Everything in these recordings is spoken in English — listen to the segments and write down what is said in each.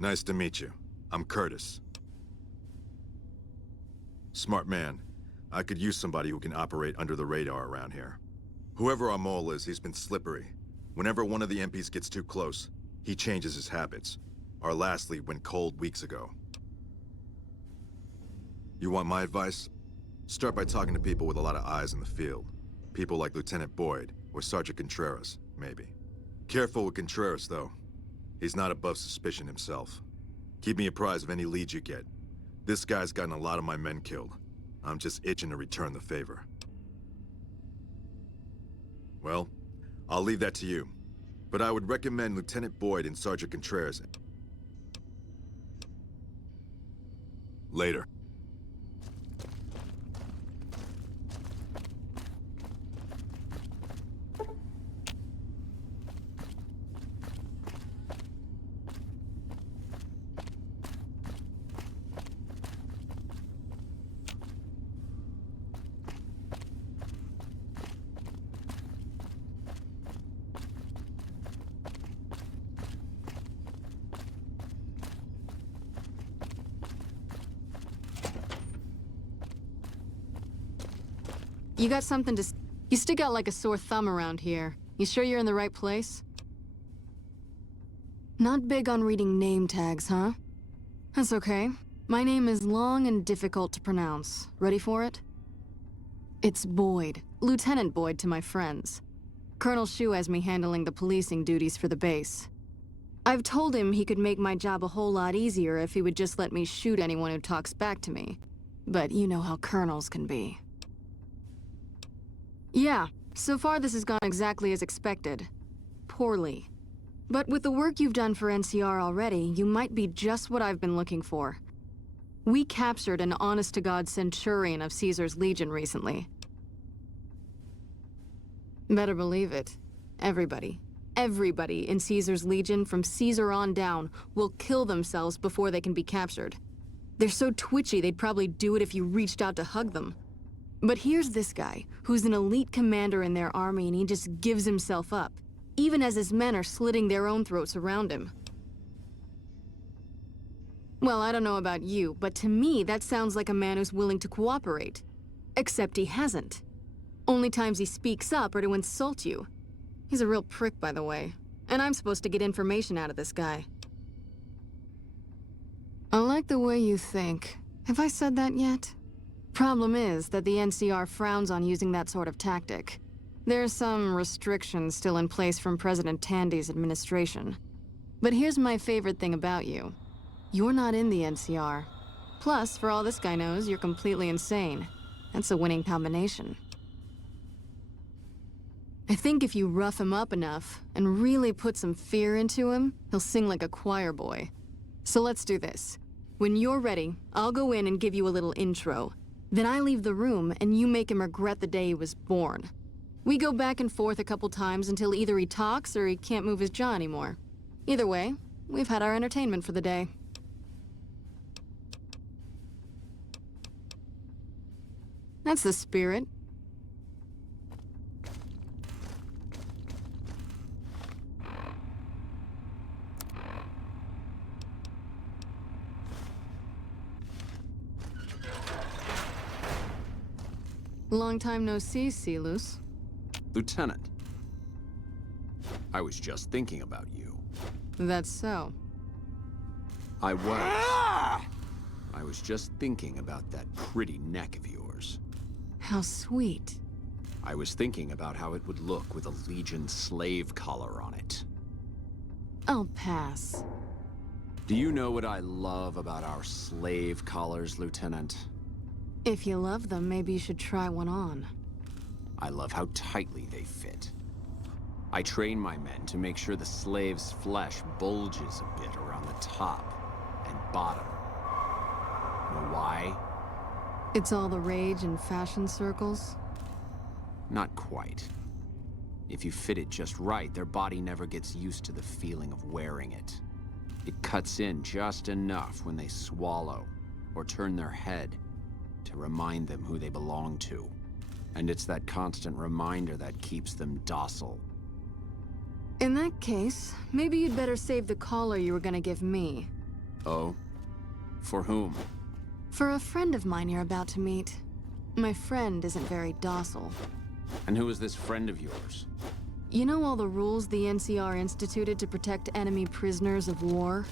Nice to meet you. I'm Curtis. Smart man. I could use somebody who can operate under the radar around here. Whoever our mole is, he's been slippery. Whenever one of the MPs gets too close, he changes his habits. Our last lead went cold weeks ago. You want my advice? Start by talking to people with a lot of eyes in the field. People like Lieutenant Boyd, or Sergeant Contreras, maybe. Careful with Contreras, though. He's not above suspicion himself. Keep me apprised of any leads you get. This guy's gotten a lot of my men killed. I'm just itching to return the favor. Well, I'll leave that to you. But I would recommend Lieutenant Boyd and Sergeant Contreras. Later. You got something to... You stick out like a sore thumb around here. You sure you're in the right place? Not big on reading name tags, huh? That's okay. My name is long and difficult to pronounce. Ready for it? It's Boyd. Lieutenant Boyd to my friends. Colonel Shu has me handling the policing duties for the base. I've told him he could make my job a whole lot easier if he would just let me shoot anyone who talks back to me. But you know how colonels can be. Yeah, so far this has gone exactly as expected. Poorly. But with the work you've done for NCR already, you might be just what I've been looking for. We captured an honest-to-God Centurion of Caesar's Legion recently. Better believe it. Everybody in Caesar's Legion from Caesar on down will kill themselves before they can be captured. They're so twitchy they'd probably do it if you reached out to hug them. But here's this guy, who's an elite commander in their army, and he just gives himself up, even as his men are slitting their own throats around him. Well, I don't know about you, but to me that sounds like a man who's willing to cooperate. Except he hasn't. Only times he speaks up are to insult you. He's a real prick, by the way, and I'm supposed to get information out of this guy. I like the way you think. Have I said that yet? Problem is that the NCR frowns on using that sort of tactic. There's some restrictions still in place from President Tandy's administration. But here's my favorite thing about you. You're not in the NCR. Plus, for all this guy knows, you're completely insane. That's a winning combination. I think if you rough him up enough, and really put some fear into him, he'll sing like a choir boy. So let's do this. When you're ready, I'll go in and give you a little intro. Then I leave the room, and you make him regret the day he was born. We go back and forth a couple times until either he talks or he can't move his jaw anymore. Either way, we've had our entertainment for the day. That's the spirit. Long time no see, Silus. Lieutenant. I was just thinking about you. That's so. I was just thinking about that pretty neck of yours. How sweet. I was thinking about how it would look with a Legion slave collar on it. I'll pass. Do you know what I love about our slave collars, Lieutenant? If you love them, maybe you should try one on. I love how tightly they fit. I train my men to make sure the slave's flesh bulges a bit around the top and bottom. Know why? It's all the rage in fashion circles? Not quite. If you fit it just right, their body never gets used to the feeling of wearing it. It cuts in just enough when they swallow or turn their head to remind them who they belong to. And it's that constant reminder that keeps them docile. In that case, maybe you'd better save the collar you were gonna give me. Oh? For whom? For a friend of mine you're about to meet. My friend isn't very docile. And who is this friend of yours? You know all the rules the NCR instituted to protect enemy prisoners of war?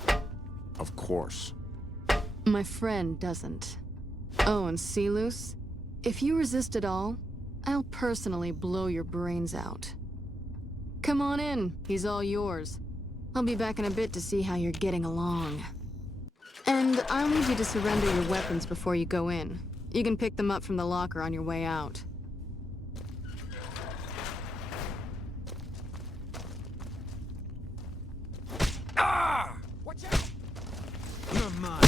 Of course. My friend doesn't. Oh, and Silus? If you resist at all, I'll personally blow your brains out. Come on in, he's all yours. I'll be back in a bit to see how you're getting along. And I'll need you to surrender your weapons before you go in. You can pick them up from the locker on your way out. Watch out! You're mine.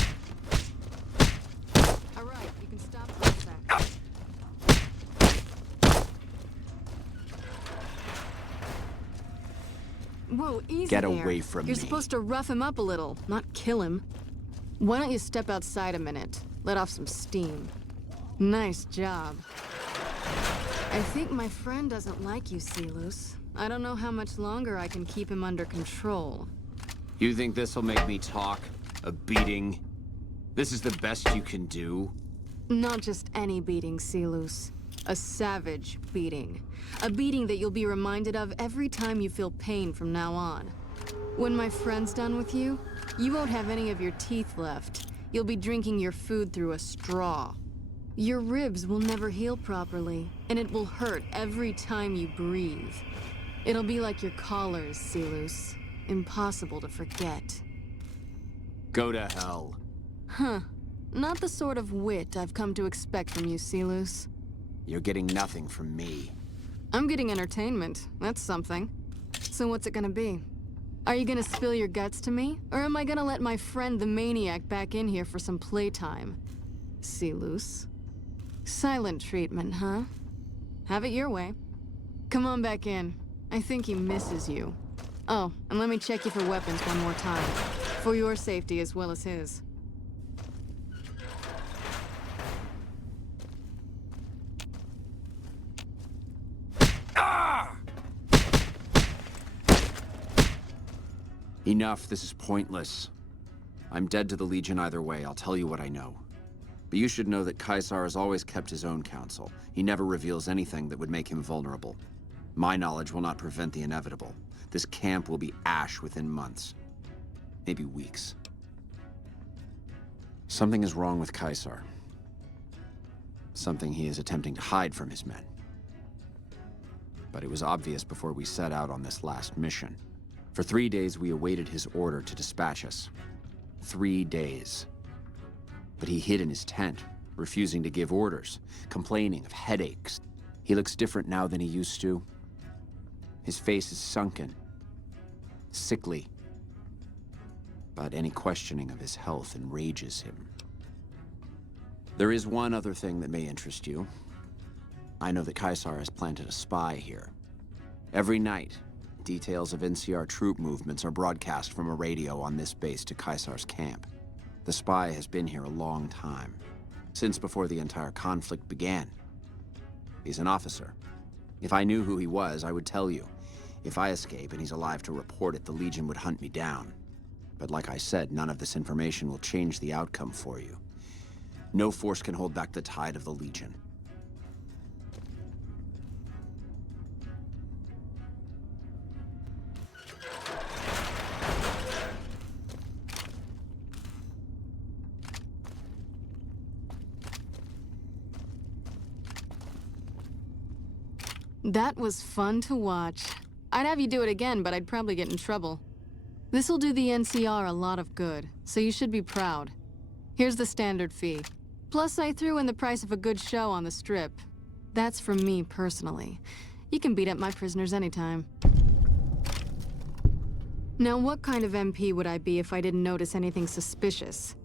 All right, you can stop for a sec. Whoa, easy Get there. away from You're me. supposed to rough him up a little, not kill him. Why don't you step outside a minute? Let off some steam. Nice job. I think my friend doesn't like you, Silus. I don't know how much longer I can keep him under control. You think this'll make me talk? A beating? This is the best you can do? Not just any beating, Silus. A savage beating. A beating that you'll be reminded of every time you feel pain from now on. When my friend's done with you, you won't have any of your teeth left. You'll be drinking your food through a straw. Your ribs will never heal properly, and it will hurt every time you breathe. It'll be like your collars, Silus. Impossible to forget. Go to hell. Huh. Not the sort of wit I've come to expect from you, Silus. You're getting nothing from me. I'm getting entertainment. That's something. So what's it gonna be? Are you gonna spill your guts to me? Or am I gonna let my friend the maniac back in here for some playtime? Silus. Silent treatment, huh? Have it your way. Come on back in. I think he misses you. Oh, and let me check you for weapons one more time. For your safety as well as his. Enough, this is pointless. I'm dead to the Legion either way, I'll tell you what I know. But you should know that Caesar has always kept his own counsel. He never reveals anything that would make him vulnerable. My knowledge will not prevent the inevitable. This camp will be ash within months. Maybe weeks. Something is wrong with Caesar. Something he is attempting to hide from his men. But it was obvious before we set out on this last mission. For 3 days, we awaited his order to dispatch us. 3 days. But he hid in his tent, refusing to give orders, complaining of headaches. He looks different now than he used to. His face is sunken, sickly. But any questioning of his health enrages him. There is one other thing that may interest you. I know that Caesar has planted a spy here. Every night, details of NCR troop movements are broadcast from a radio on this base to Caesar's camp. The spy has been here a long time, since before the entire conflict began. He's an officer. If I knew who he was, I would tell you. If I escape and he's alive to report it, the Legion would hunt me down. But like I said, none of this information will change the outcome for you. No force can hold back the tide of the Legion. That was fun to watch. I'd have you do it again, but I'd probably get in trouble. This'll do the NCR a lot of good, so you should be proud. Here's the standard fee. Plus, I threw in the price of a good show on the strip. That's from me personally. You can beat up my prisoners anytime. Now, what kind of MP would I be if I didn't notice anything suspicious?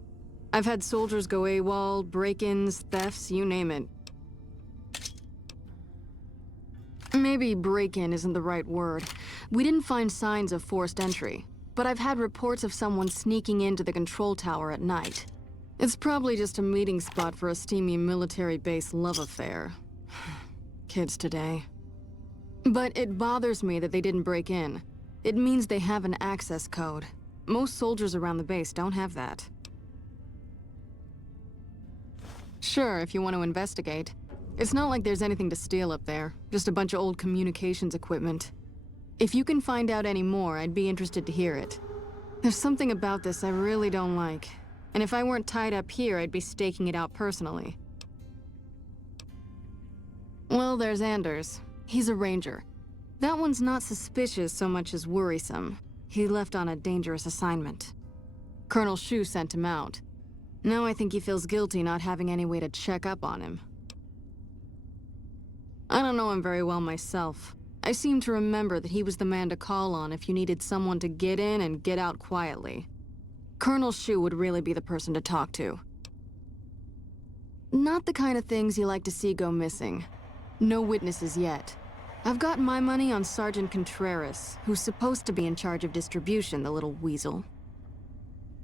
I've had soldiers go AWOL, break-ins, thefts, you name it. Maybe break-in isn't the right word. We didn't find signs of forced entry, but I've had reports of someone sneaking into the control tower at night. It's probably just a meeting spot for a steamy military base love affair. Kids today. But it bothers me that they didn't break in. It means they have an access code. Most soldiers around the base don't have that. Sure, if you want to investigate. It's not like there's anything to steal up there, just a bunch of old communications equipment. If you can find out any more, I'd be interested to hear it. There's something about this I really don't like, and if I weren't tied up here, I'd be staking it out personally. Well, there's Anders. He's a ranger. That one's not suspicious so much as worrisome. He left on a dangerous assignment. Colonel Shu sent him out. Now I think he feels guilty not having any way to check up on him. I don't know him very well myself. I seem to remember that he was the man to call on if you needed someone to get in and get out quietly. Colonel Shu would really be the person to talk to. Not the kind of things you like to see go missing. No witnesses yet. I've got my money on Sergeant Contreras, who's supposed to be in charge of distribution, the little weasel.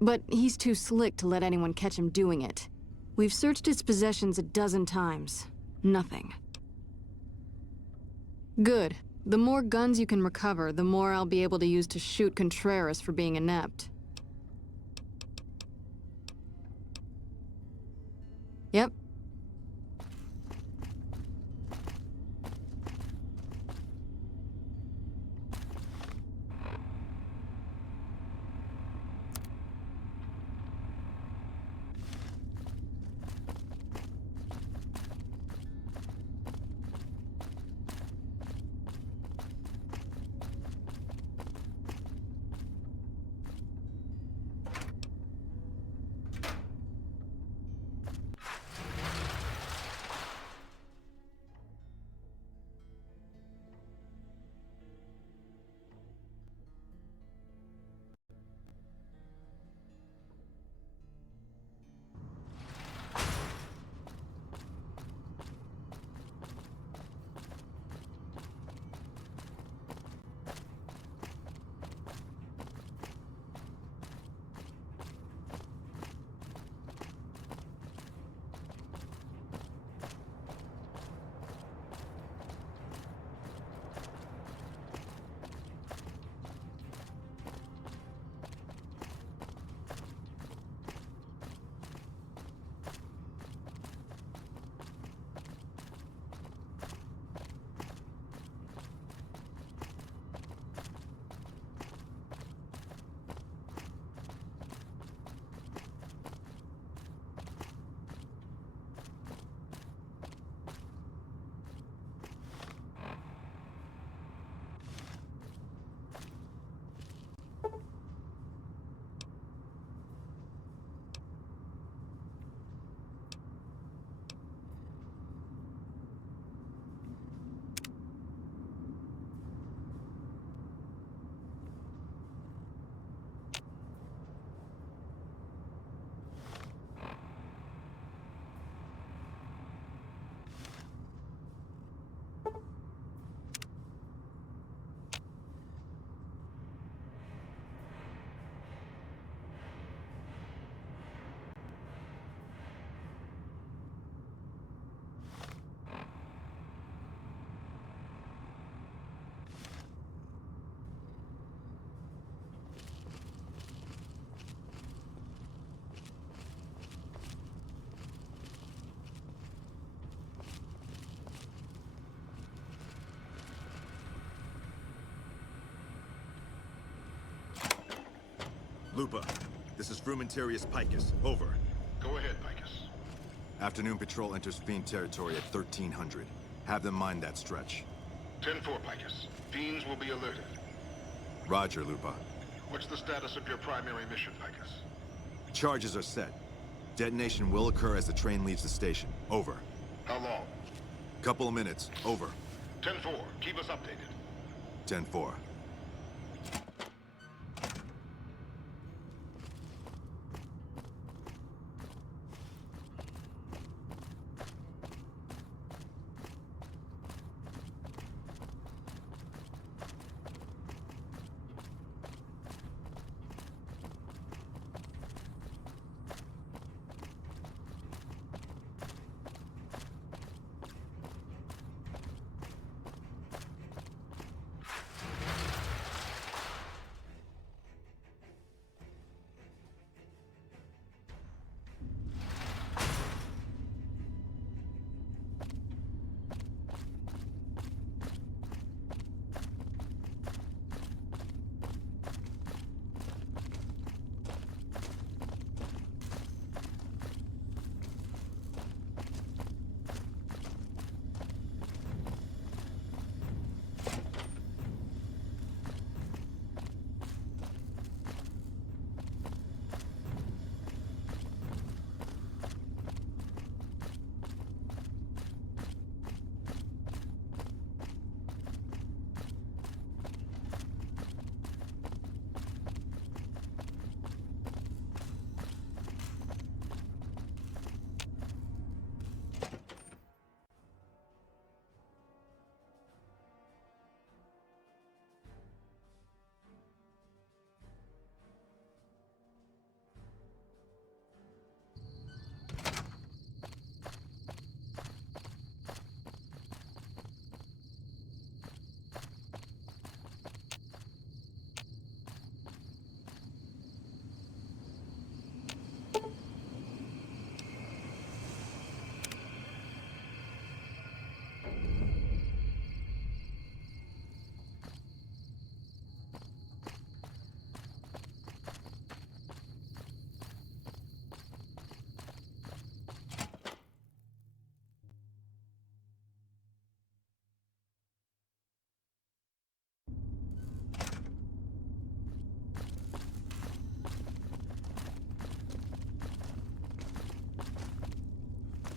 But he's too slick to let anyone catch him doing it. We've searched his possessions a dozen times. Nothing. Good. The more guns you can recover, the more I'll be able to use to shoot Contreras for being inept. Yep. Lupa, this is Frumentarius Picus. Over. Go ahead, Picus. Afternoon patrol enters Fiend territory at 1300. Have them mind that stretch. 10-4, Picus. Fiends will be alerted. Roger, Lupa. What's the status of your primary mission, Picus? Charges are set. Detonation will occur as the train leaves the station. Over. How long? Couple of minutes. Over. 10-4. Keep us updated. 10-4.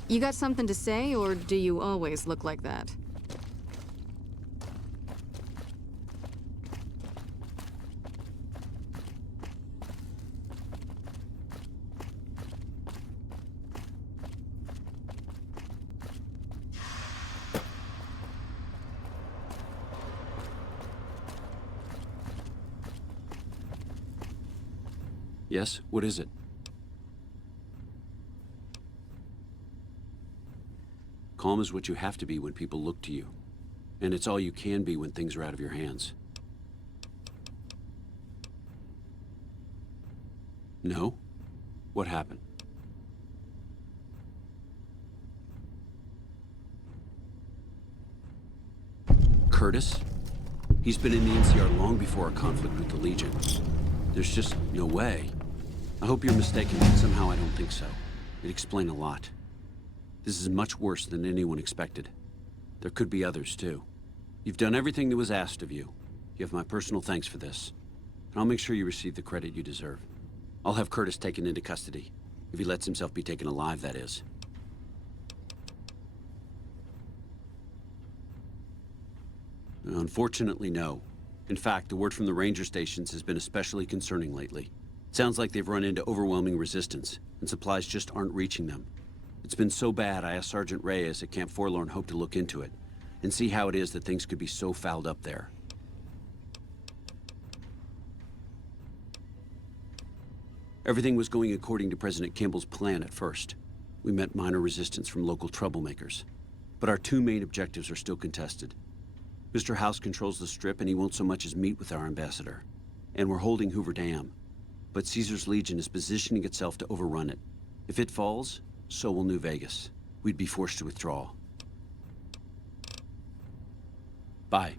You got something to say, or do you always look like that? Yes? What is it? Calm is what you have to be when people look to you. And it's all you can be when things are out of your hands. No? What happened? Curtis? He's been in the NCR long before our conflict with the Legion. There's just no way. I hope you're mistaken, but somehow I don't think so. It'd explain a lot. This is much worse than anyone expected. There could be others, too. You've done everything that was asked of you. You have my personal thanks for this. And I'll make sure you receive the credit you deserve. I'll have Curtis taken into custody. If he lets himself be taken alive, that is. Unfortunately, no. In fact, the word from the ranger stations has been especially concerning lately. It sounds like they've run into overwhelming resistance, and supplies just aren't reaching them. It's been so bad, I asked Sergeant Reyes at Camp Forlorn Hope to look into it, and see how it is that things could be so fouled up there. Everything was going according to President Kimball's plan at first. We met minor resistance from local troublemakers. But our two main objectives are still contested. Mr. House controls the Strip, and he won't so much as meet with our ambassador. And we're holding Hoover Dam. But Caesar's Legion is positioning itself to overrun it. If it falls, so will New Vegas. We'd be forced to withdraw. Bye.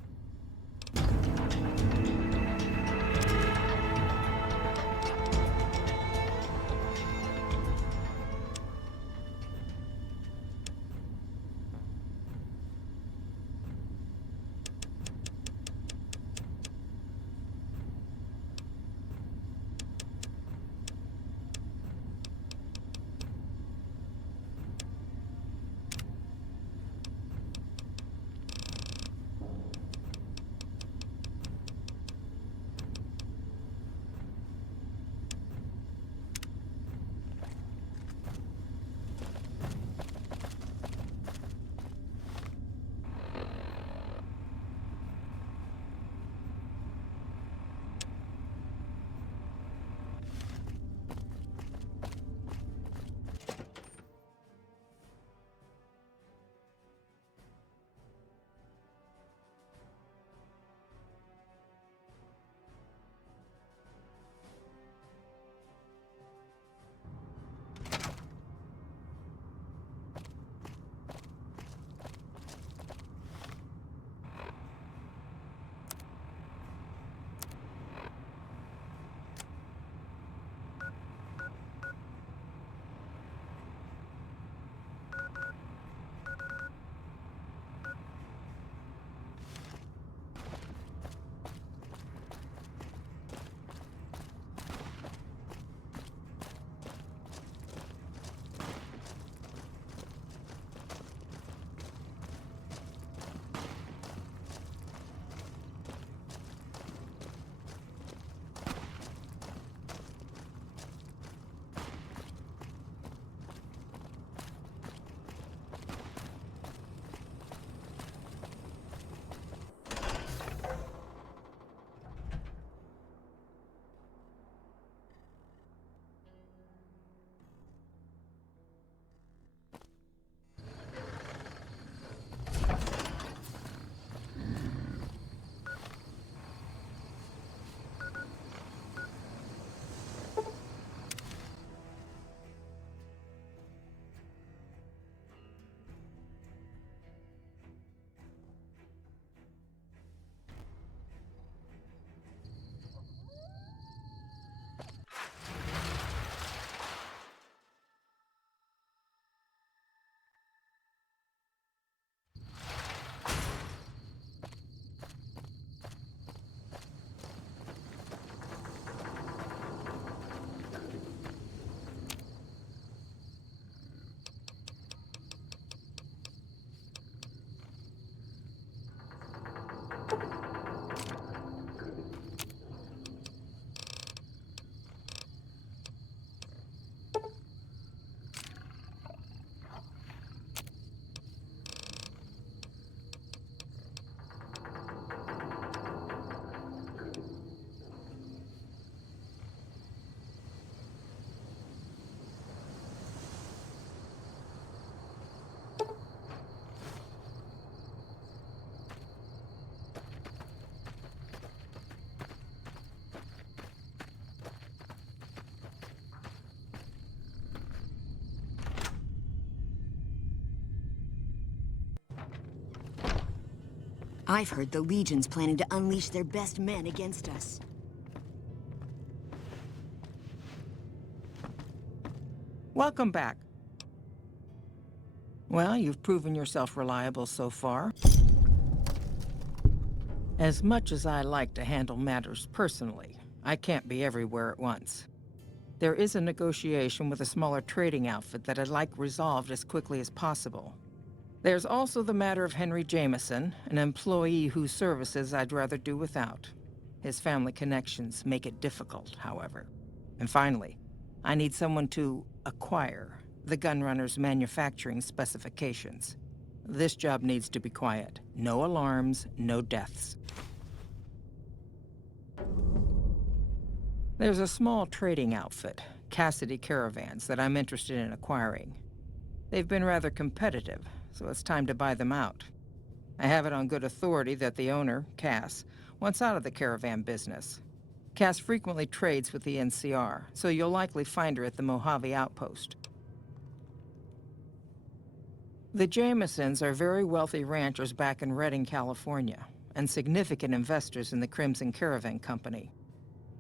I've heard the Legion's planning to unleash their best men against us. Welcome back. Well, you've proven yourself reliable so far. As much as I like to handle matters personally, I can't be everywhere at once. There is a negotiation with a smaller trading outfit that I'd like resolved as quickly as possible. There's also the matter of Henry Jameson, an employee whose services I'd rather do without. His family connections make it difficult, however. And finally, I need someone to acquire the Gunrunner's manufacturing specifications. This job needs to be quiet. No alarms, no deaths. There's a small trading outfit, Cassidy Caravans, that I'm interested in acquiring. They've been rather competitive, so it's time to buy them out. I have it on good authority that the owner, Cass, wants out of the caravan business. Cass frequently trades with the NCR, so you'll likely find her at the Mojave Outpost. The Jamesons are very wealthy ranchers back in Redding, California, and significant investors in the Crimson Caravan Company.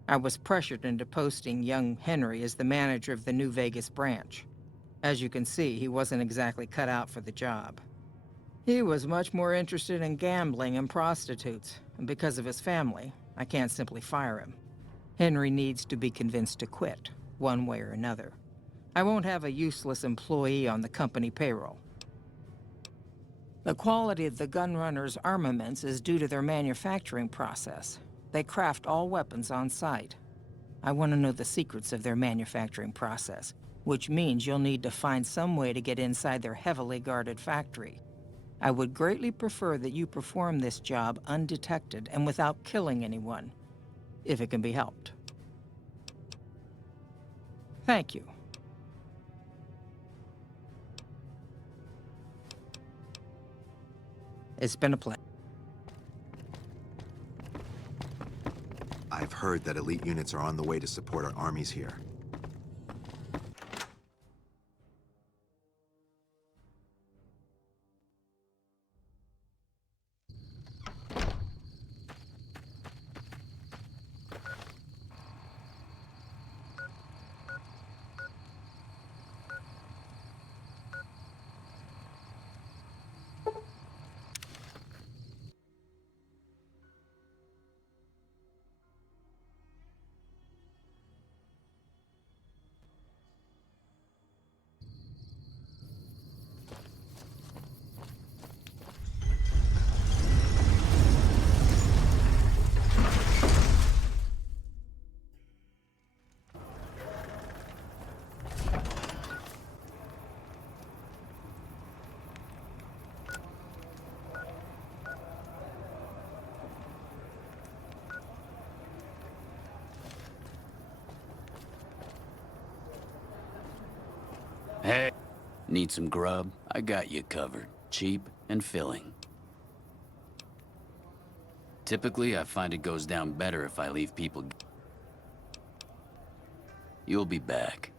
I was pressured into posting young Henry as the manager of the New Vegas branch. As you can see, he wasn't exactly cut out for the job. He was much more interested in gambling and prostitutes, and because of his family, I can't simply fire him. Henry needs to be convinced to quit, one way or another. I won't have a useless employee on the company payroll. The quality of the Gunrunner's armaments is due to their manufacturing process. They craft all weapons on site. I want to know the secrets of their manufacturing process, which means you'll need to find some way to get inside their heavily guarded factory. I would greatly prefer that you perform this job undetected and without killing anyone, if it can be helped. Thank you. It's been a pleasure. I've heard that elite units are on the way to support our armies here. Hey. Need some grub? I got you covered. Cheap and filling. Typically, I find it goes down better if I leave people... You'll be back.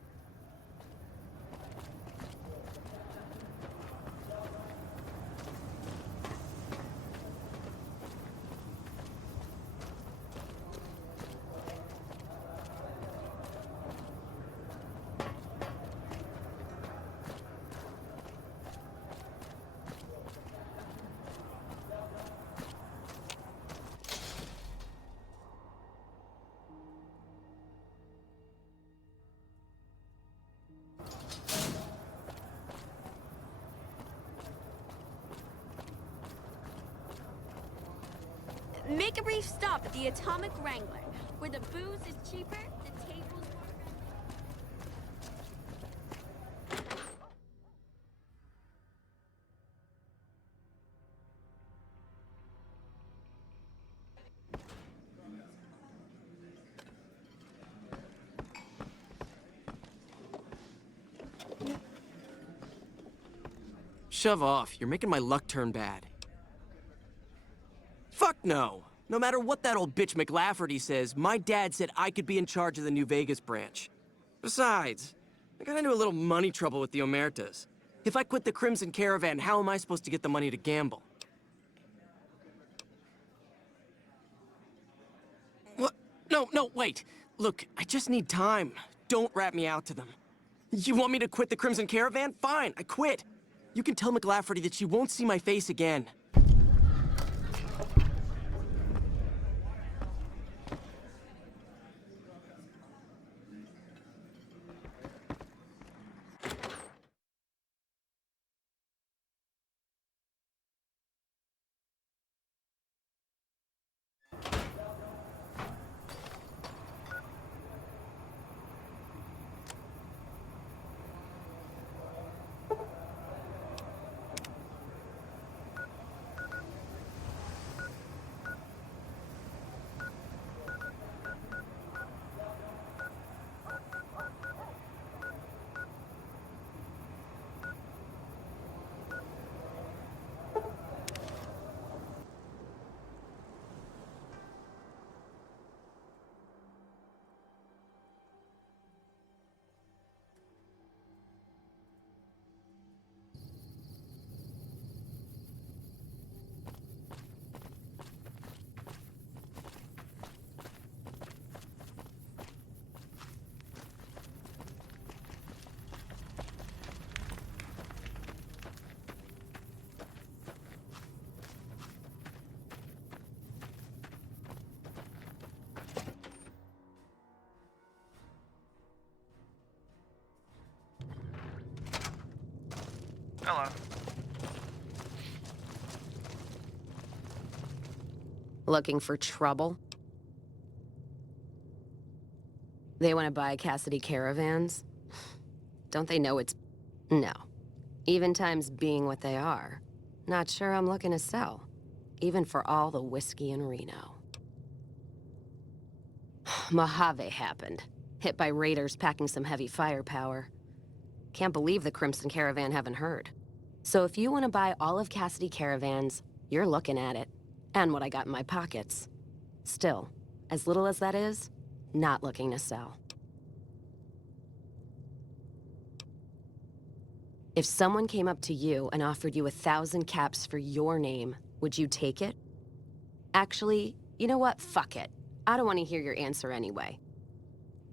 Make a brief stop at the Atomic Wrangler, where the booze is cheaper, the tables more... Shove off. You're making my luck turn bad. Fuck no. No matter what that old bitch McLafferty says, my dad said I could be in charge of the New Vegas branch. Besides, I got into a little money trouble with the Omertas. If I quit the Crimson Caravan, how am I supposed to get the money to gamble? No, wait. Look, I just need time. Don't rat me out to them. You want me to quit the Crimson Caravan? Fine, I quit. You can tell McLafferty that she won't see my face again. Hello. Looking for trouble? They want to buy Cassidy caravans? Don't they know it's... No. Even times being what they are. Not sure I'm looking to sell. Even for all the whiskey in Reno. Mojave happened. Hit by raiders packing some heavy firepower. Can't believe the Crimson Caravan haven't heard. So if you want to buy all of Cassidy caravans, you're looking at it. And what I got in my pockets. Still, as little as that is, not looking to sell. If someone came up to you and offered you 1,000 caps for your name, would you take it? Actually, you know what? Fuck it. I don't want to hear your answer anyway.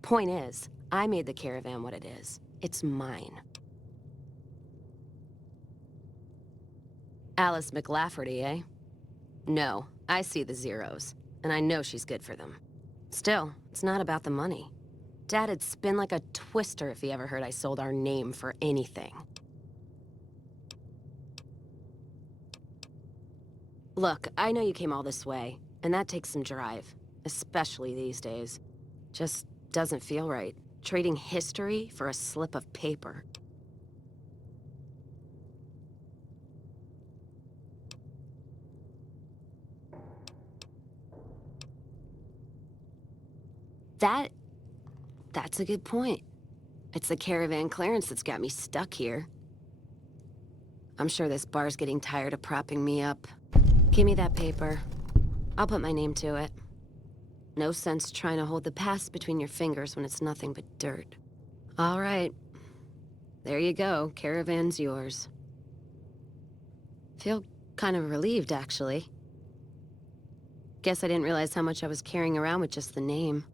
Point is, I made the caravan what it is. It's mine. Alice McLafferty, eh? No, I see the zeros, and I know she's good for them. Still, it's not about the money. Dad'd spin like a twister if he ever heard I sold our name for anything. Look, I know you came all this way, and that takes some drive, especially these days. Just doesn't feel right, trading history for a slip of paper. That's a good point. It's the caravan clearance that's got me stuck here. I'm sure this bar's getting tired of propping me up. Give me that paper. I'll put my name to it. No sense trying to hold the past between your fingers when it's nothing but dirt. All right. There you go. Caravan's yours. Feel kind of relieved, actually. Guess I didn't realize how much I was carrying around with just the name.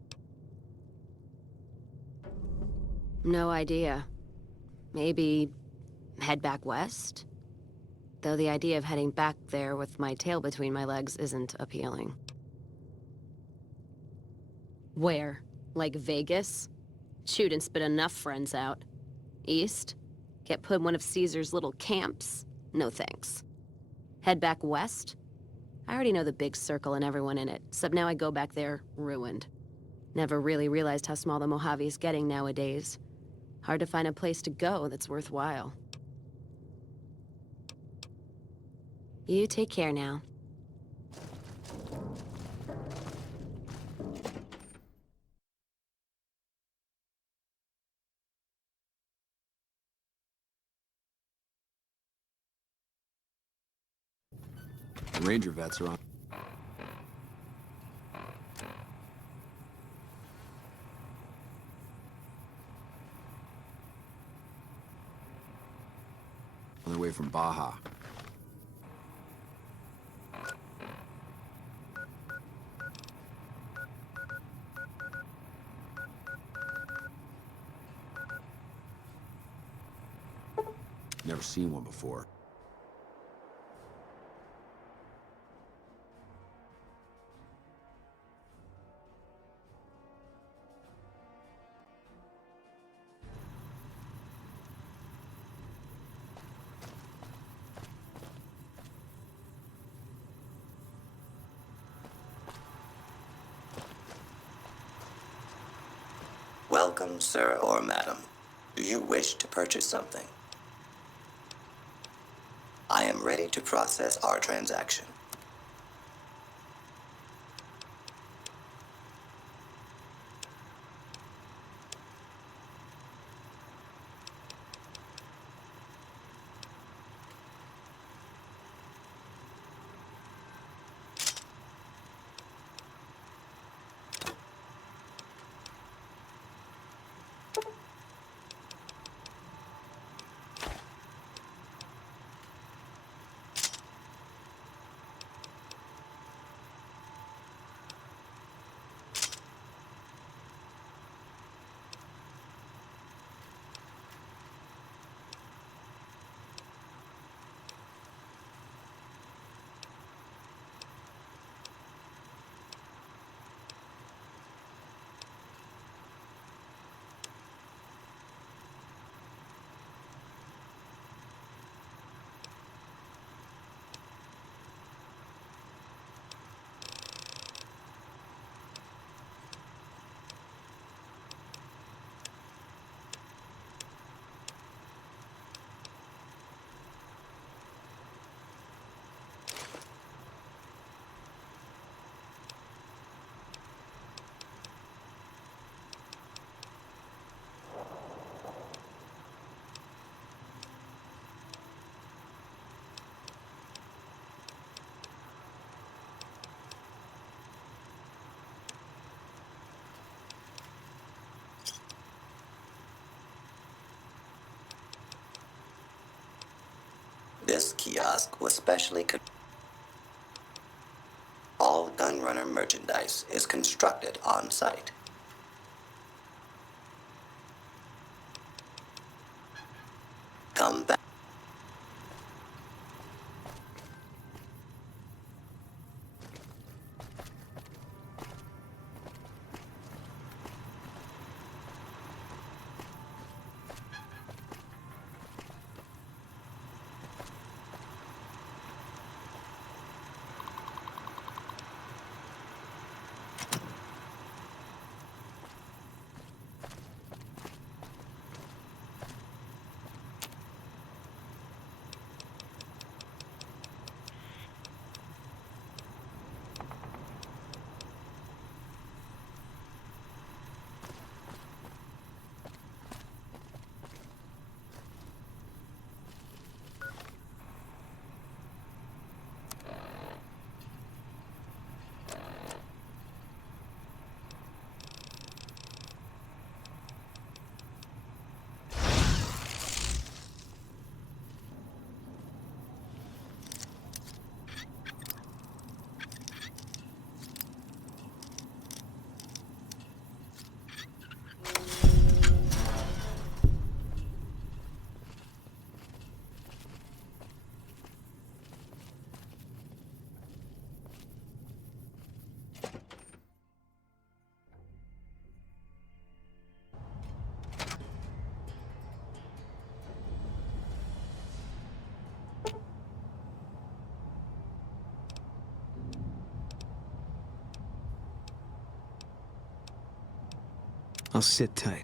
No idea. Maybe head back west? Though the idea of heading back there with my tail between my legs isn't appealing. Where? Like Vegas? Shoot and spit enough friends out. East? Get put in one of Caesar's little camps? No thanks. Head back west? I already know the big circle and everyone in it, except now I go back there, ruined. Never really realized how small the Mojave's getting nowadays. Hard to find a place to go that's worthwhile. You take care now. The Ranger vets are on. On their way from Baja. never seen one before. Welcome, sir or madam. Do you wish to purchase something? I am ready to process our transaction. This kiosk was specially all Gunrunner merchandise is constructed on site. Come back. I'll sit tight.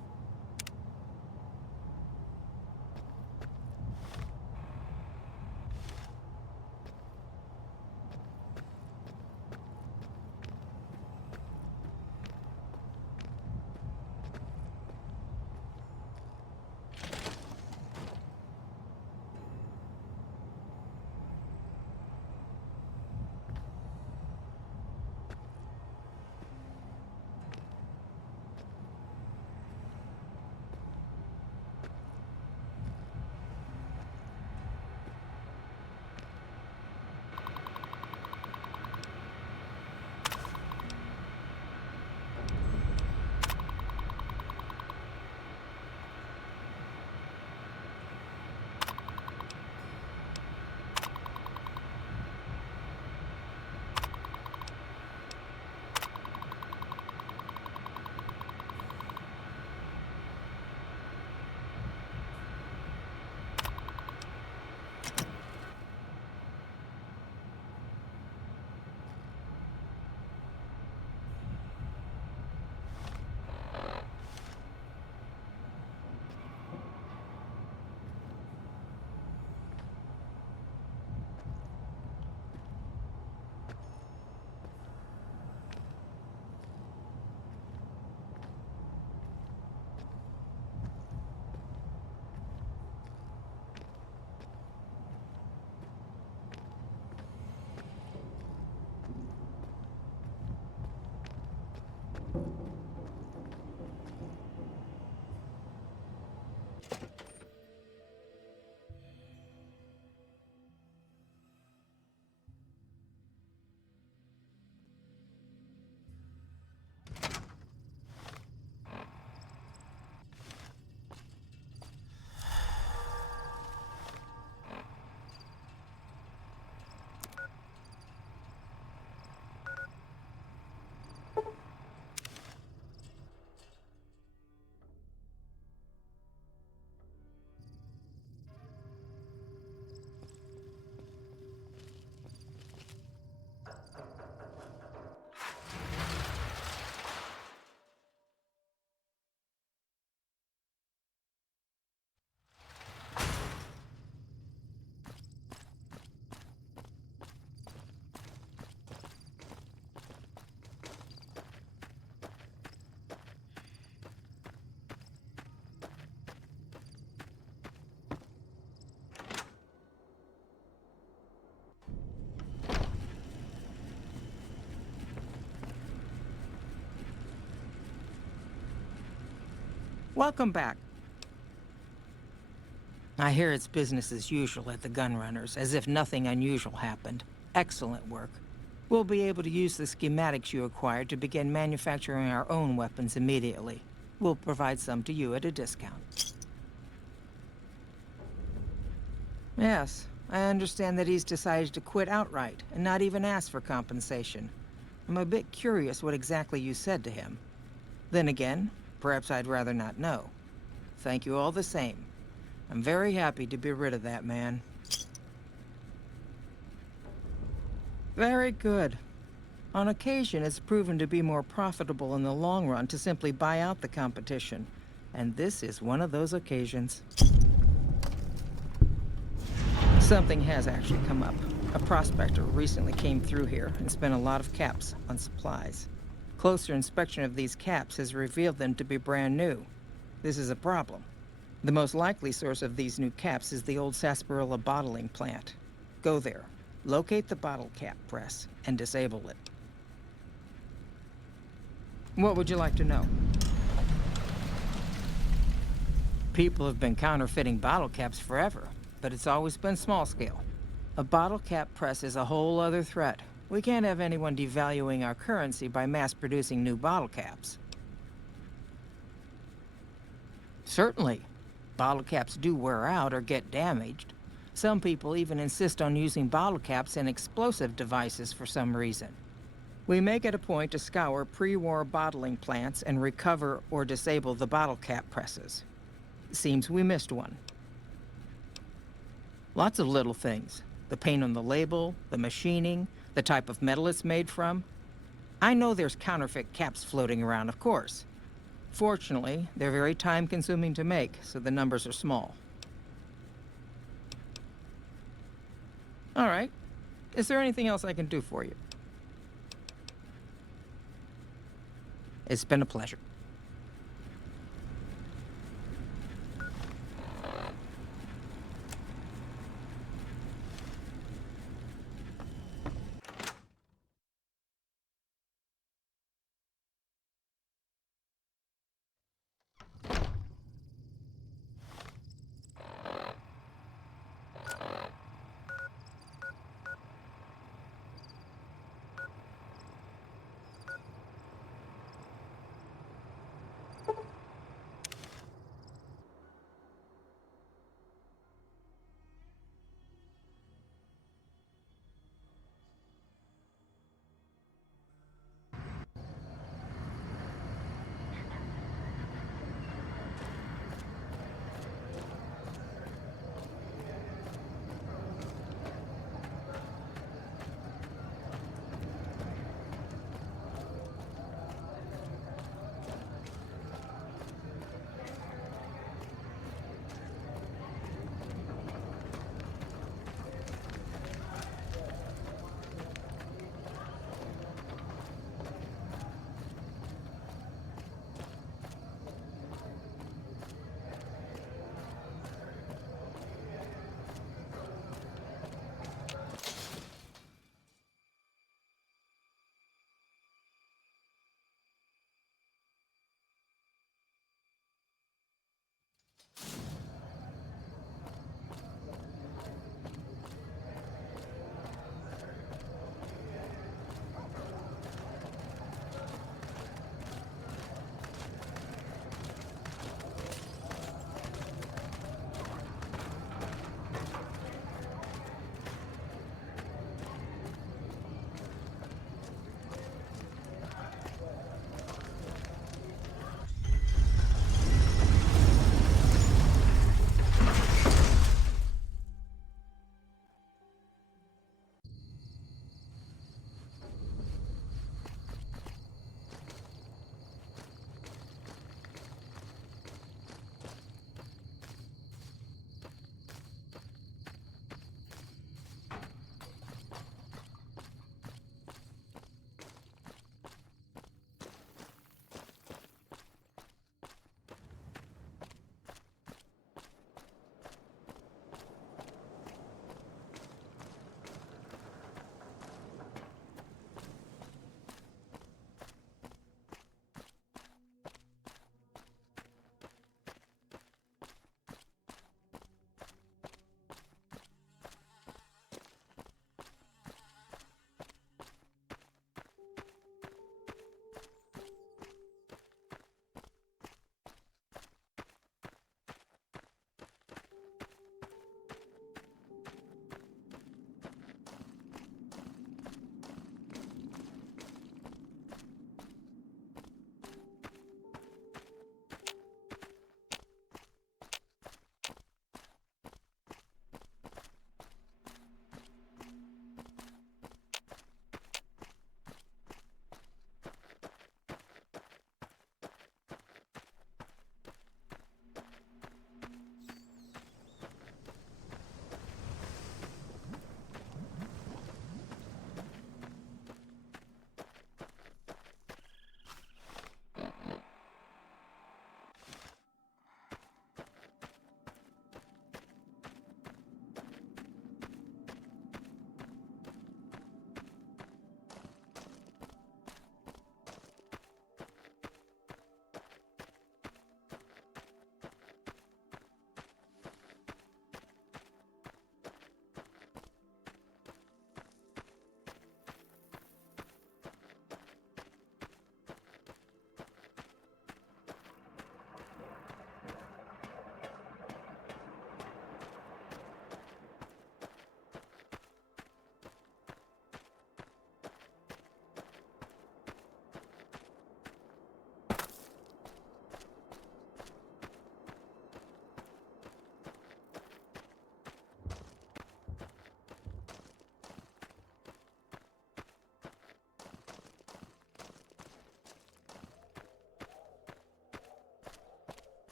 Welcome back. I hear it's business as usual at the Gunrunners, as if nothing unusual happened. Excellent work. We'll be able to use the schematics you acquired to begin manufacturing our own weapons immediately. We'll provide some to you at a discount. Yes, I understand that he's decided to quit outright and not even ask for compensation. I'm a bit curious what exactly you said to him. Then again, perhaps I'd rather not know. Thank you all the same. I'm very happy to be rid of that man. Very good. On occasion, it's proven to be more profitable in the long run to simply buy out the competition. And this is one of those occasions. Something has actually come up. A prospector recently came through here and spent a lot of caps on supplies. Closer inspection of these caps has revealed them to be brand new. This is a problem. The most likely source of these new caps is the old sarsaparilla bottling plant. Go there, locate the bottle cap press, and disable it. What would you like to know? People have been counterfeiting bottle caps forever, but it's always been small scale. A bottle cap press is a whole other threat. We can't have anyone devaluing our currency by mass-producing new bottle caps. Certainly. Bottle caps do wear out or get damaged. Some people even insist on using bottle caps in explosive devices for some reason. We make it a point to scour pre-war bottling plants and recover or disable the bottle cap presses. Seems we missed one. Lots of little things. The paint on the label, the machining, the type of metal it's made from. I know there's counterfeit caps floating around, of course. Fortunately, they're very time-consuming to make, so the numbers are small. All right. Is there anything else I can do for you? It's been a pleasure.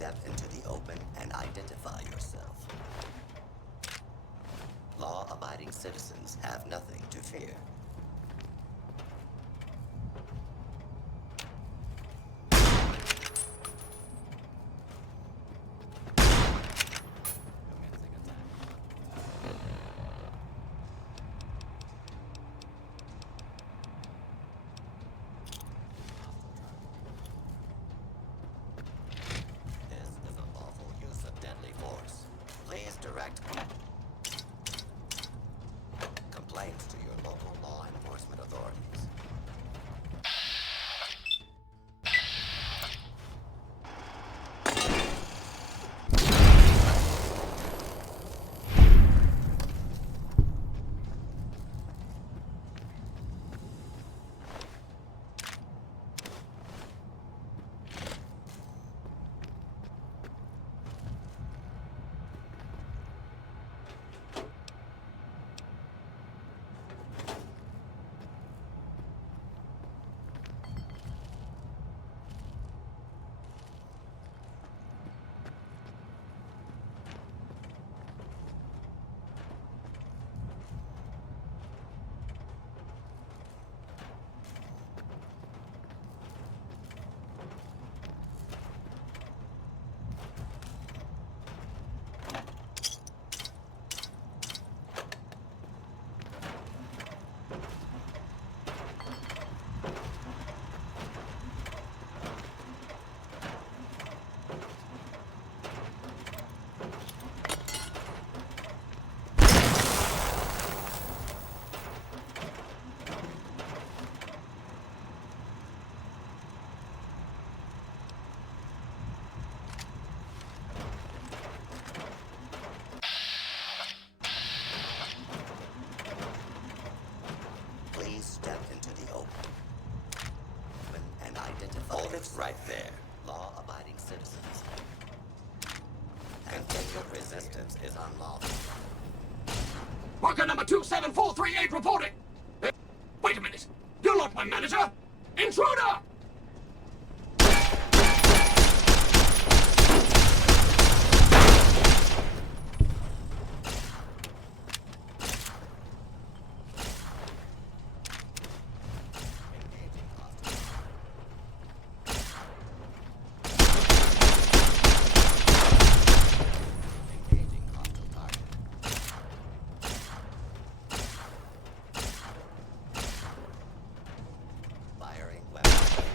step into the open and identify yourself. Law-abiding citizens have nothing to fear. This is a lawful use of deadly force. Please direct complaints to your local law enforcement authorities. Please step into the open and identify. Hold it right there, law-abiding citizens. Continued resistance is unlawful. Worker number 27438 reporting! Wait a minute! You're not my manager! Intruder! Engaging hostile target. Firing weapon.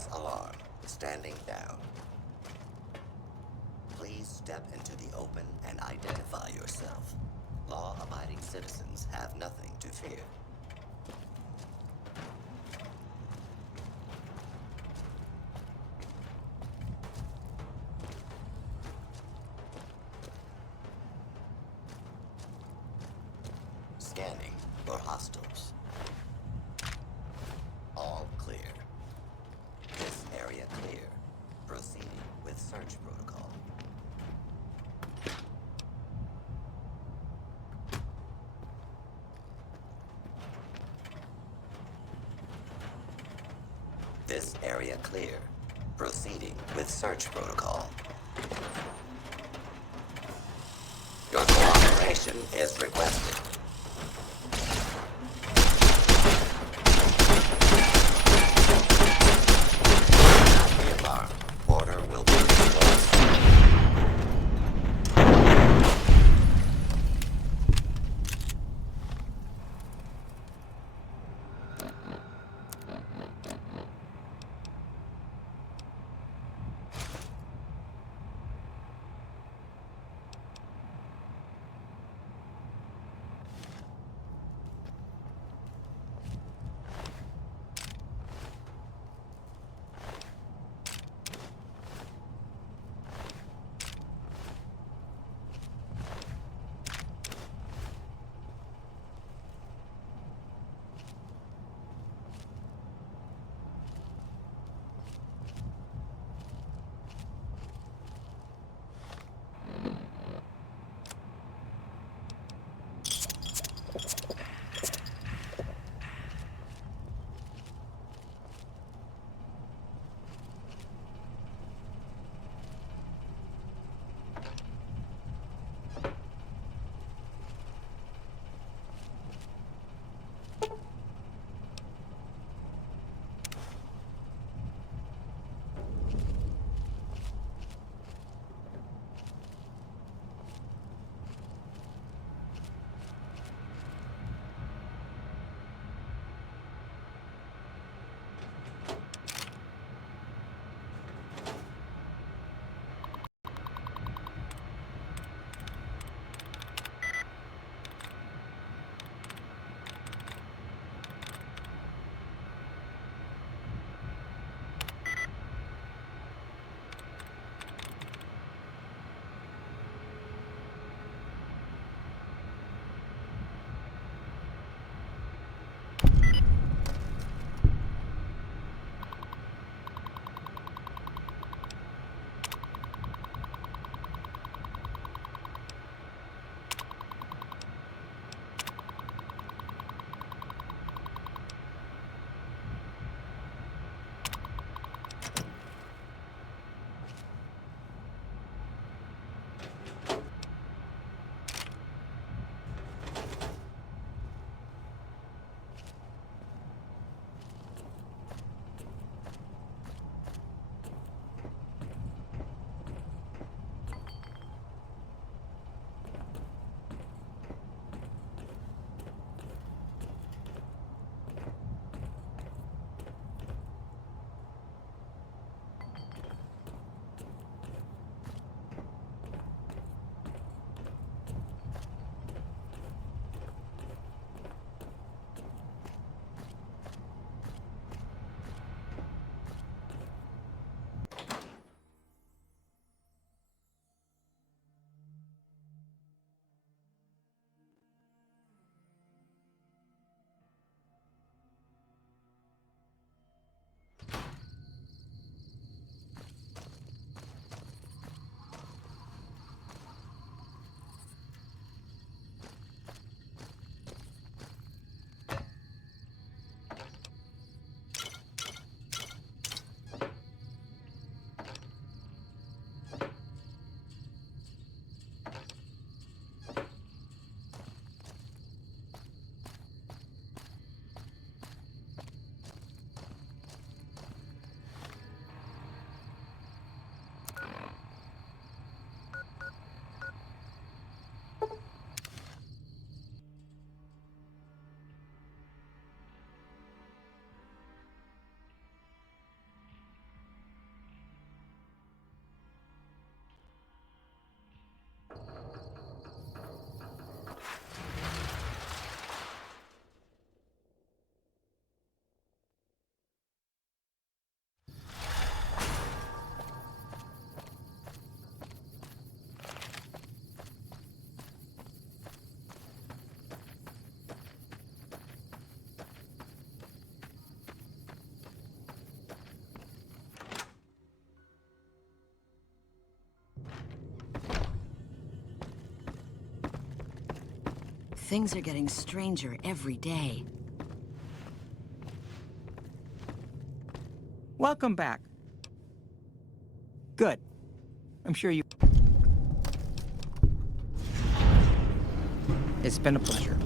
False alarm. Standing down. Please step into the open and identify yourself. Law-abiding citizens have nothing to fear. Scanning for hostiles. All clear. This area clear. Proceeding with search protocol. This area clear. Proceeding with search protocol. Your cooperation is requested. The alarm. Order will be restored. Things are getting stranger every day. Welcome back. Good. I'm sure you... It's been a pleasure.